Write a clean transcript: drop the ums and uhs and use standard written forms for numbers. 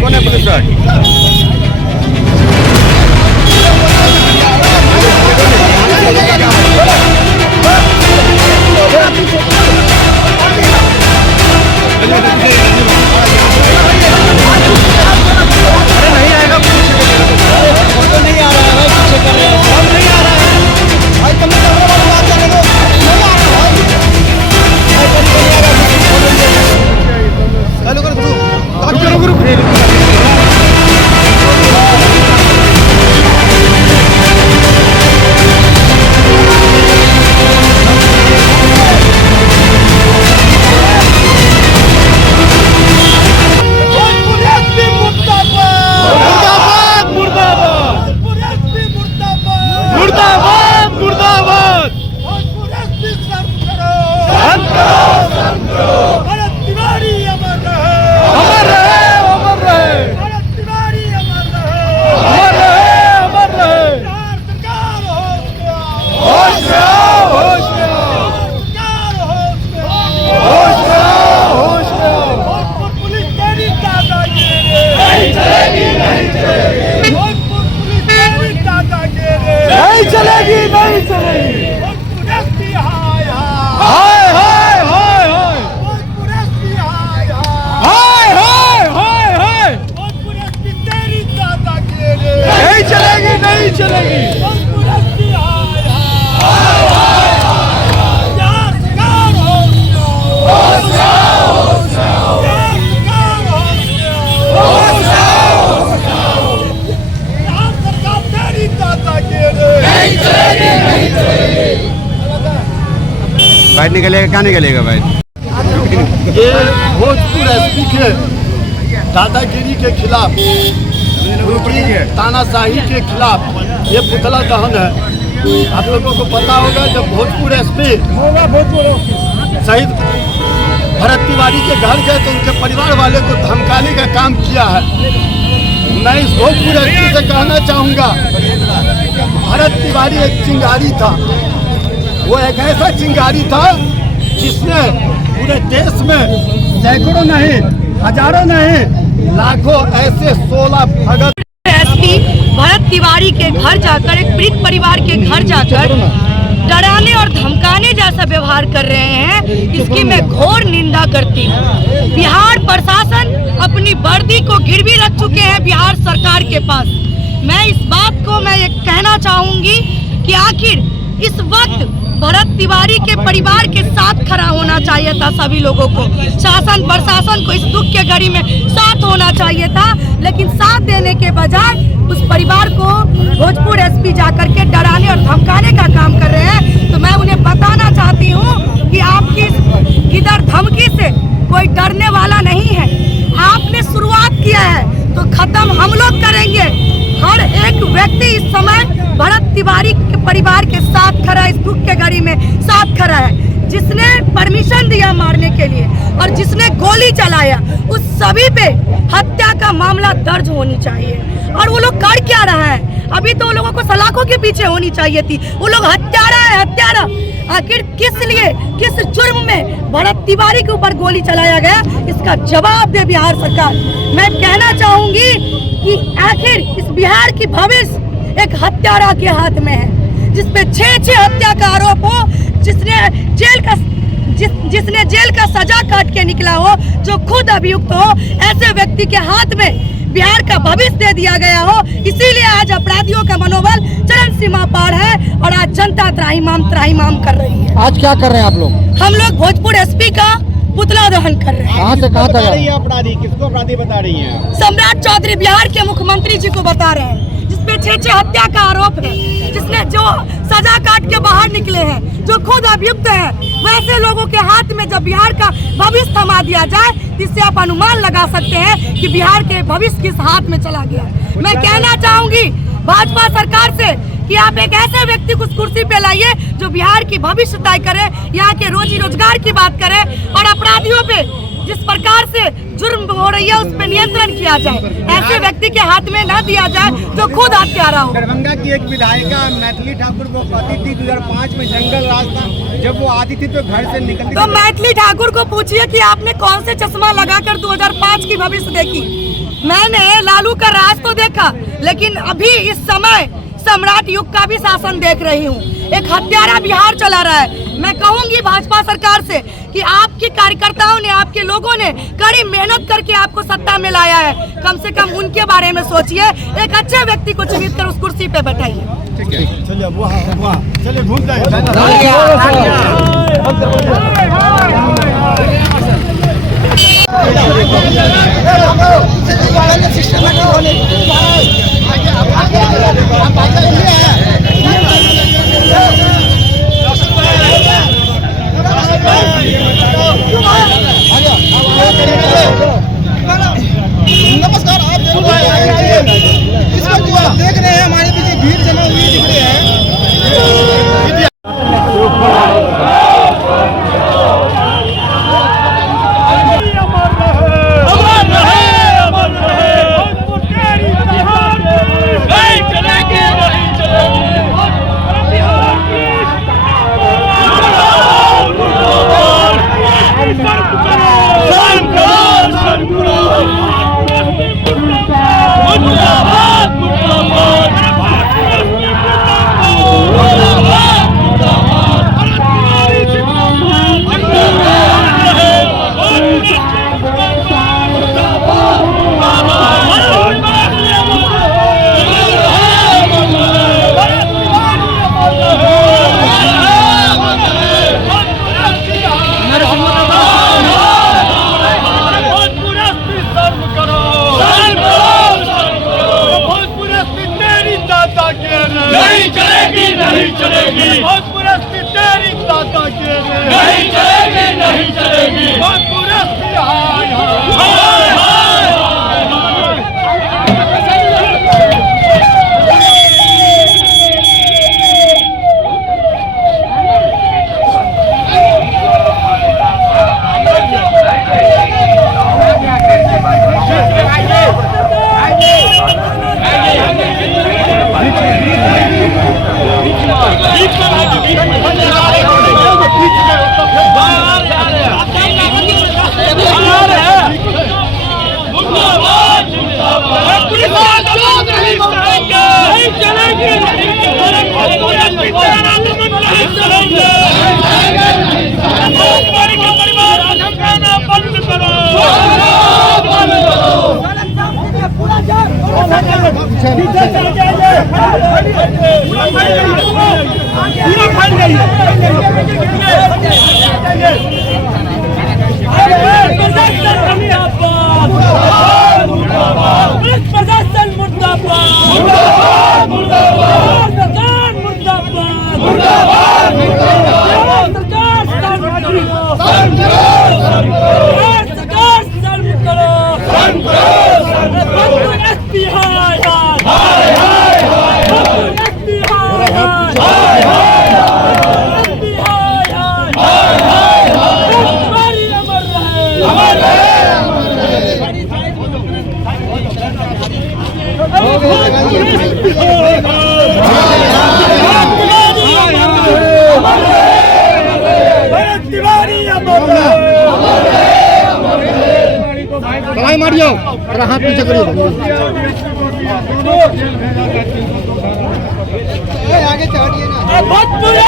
कोण आहे पुलिस बाहर निकलेगा क्या निकलेगा भाई? ये भोजपुर एसपी के दादागिरी के खिलाफ, तानाशाही के खिलाफ ये पुतला दहन है। आप लोगों को पता होगा जब भोजपुर एसपी शहीद भरत तिवारी के घर गए तो उनके परिवार वाले को धमकाने का काम किया है। मैं इस भोजपुर एसपी से कहना चाहूँगा, भरत तिवारी एक चिंगारी था। वो एक ऐसा चिंगारी था जिसने पूरे देश में सैकड़ों नहीं, हजारों नहीं, लाखों ऐसे 16 भगत एसपी भरत तिवारी के घर जाकर, एक पीड़ित परिवार के घर जाकर डराने और धमकाने जैसा व्यवहार कर रहे हैं, इसकी मैं घोर निंदा करती हूँ। बिहार प्रशासन अपनी वर्दी को गिरवी रख चुके हैं बिहार सरकार के पास। मैं इस बात को मैं ये कहना चाहूँगी कि आखिर इस वक्त भरत तिवारी के परिवार के साथ खड़ा होना चाहिए था। सभी लोगों को, शासन प्रशासन को इस दुख के घड़ी में साथ होना चाहिए था, लेकिन साथ देने के बजाय उस परिवार को भोजपुर एसपी जाकर के डराने और धमकाने का काम कर रहे हैं। तो मैं उन्हें बताना चाहती हूँ कि आपकी इधर धमकी से कोई डरने वाला नहीं है। आपने शुरुआत किया है तो खत्म हम लोग करेंगे। हर एक व्यक्ति इस समय भरत तिवारी के परिवार के साथ खड़ा है, इस दुख के घड़ी में साथ खड़ा है। जिसने परमिशन दिया मारने के लिए और जिसने गोली चलाया, उस सभी पे हत्या का मामला दर्ज होनी चाहिए। और वो लोग कर क्या रहा है? अभी तो वो लोगों को सलाखों के पीछे होनी चाहिए थी। वो लोग हत्यारा है, हत्यारा। आखिर किस लिए, किस जुर्म में भरत तिवारी के ऊपर गोली चलाया गया, इसका जवाब दे बिहार सरकार। मैं कहना चाहूंगी कि आखिर इस बिहार की भविष्य एक हत्यारा के हाथ में है, जिसपे 6 हत्या का आरोप हो, जिसने जेल का सजा काट के निकला हो, जो खुद अभियुक्त हो, ऐसे व्यक्ति के हाथ में बिहार का भविष्य दे दिया गया हो। इसीलिए आज अपराधियों का मनोबल चरम सीमा पार है और आज जनता त्राहिमाम कर रही है। आज क्या कर रहे हैं आप लोग? हम लोग भोजपुर एसपी का पुतला दहन कर रहे हैं। कहाँ से कहाँ तक अपराधी? किसको अपराधी बता रही हैं? सम्राट चौधरी बिहार के मुख्यमंत्री जी को बता रहे हैं, जिसपे 6 हत्या का आरोप है, जिसने जो सजा काट के बाहर निकले हैं, जो खुद अभियुक्त हैं। वैसे लोगों के हाथ में जब बिहार का भविष्य थमा दिया जाए, इससे आप अनुमान लगा सकते हैं कि बिहार के भविष्य किस हाथ में चला गया। मैं कहना चाहूंगी भाजपा सरकार से कि आप एक ऐसे व्यक्ति को कुर्सी पे लाइए जो बिहार की भविष्य तय करे, यहाँ के रोजी रोजगार की बात करे और अपराधियों पे जिस प्रकार से जुर्म हो रही है उस पर नियंत्रण किया जाए। ऐसे व्यक्ति के हाथ में न दिया जाए जो खुद हत्यारा हो। दरभंगा की एक विधायिका मैथिली ठाकुर वो कहती थी 2005 में जंगल राज था, जब वो आती थी तो घर से निकलती तो मैथिली ठाकुर को पूछिए कि आपने कौन से चश्मा लगाकर 2005 की भविष्य देखी। मैंने लालू का राज तो देखा, लेकिन अभी इस समय सम्राट युग का भी शासन देख रही हूँ। एक हत्यारा बिहार चला रहा है। मैं कहूंगी भाजपा सरकार से कि आपके कार्यकर्ताओं ने, आपके लोगों ने कड़ी मेहनत करके आपको सत्ता में लाया है, कम से कम उनके बारे में सोचिए। एक अच्छे व्यक्ति को चुनित कर उस कुर्सी पे बैठाइए। चलिए वहाँ चलिए ढूंढते नमस्कार, आप इसको आप देख रहे हैं, हमारे पीछे भीड़ जमा हुई दिख रही है। मारियो हाथ पीछे करिए। आगे चढ़िए ना। भोजपुरी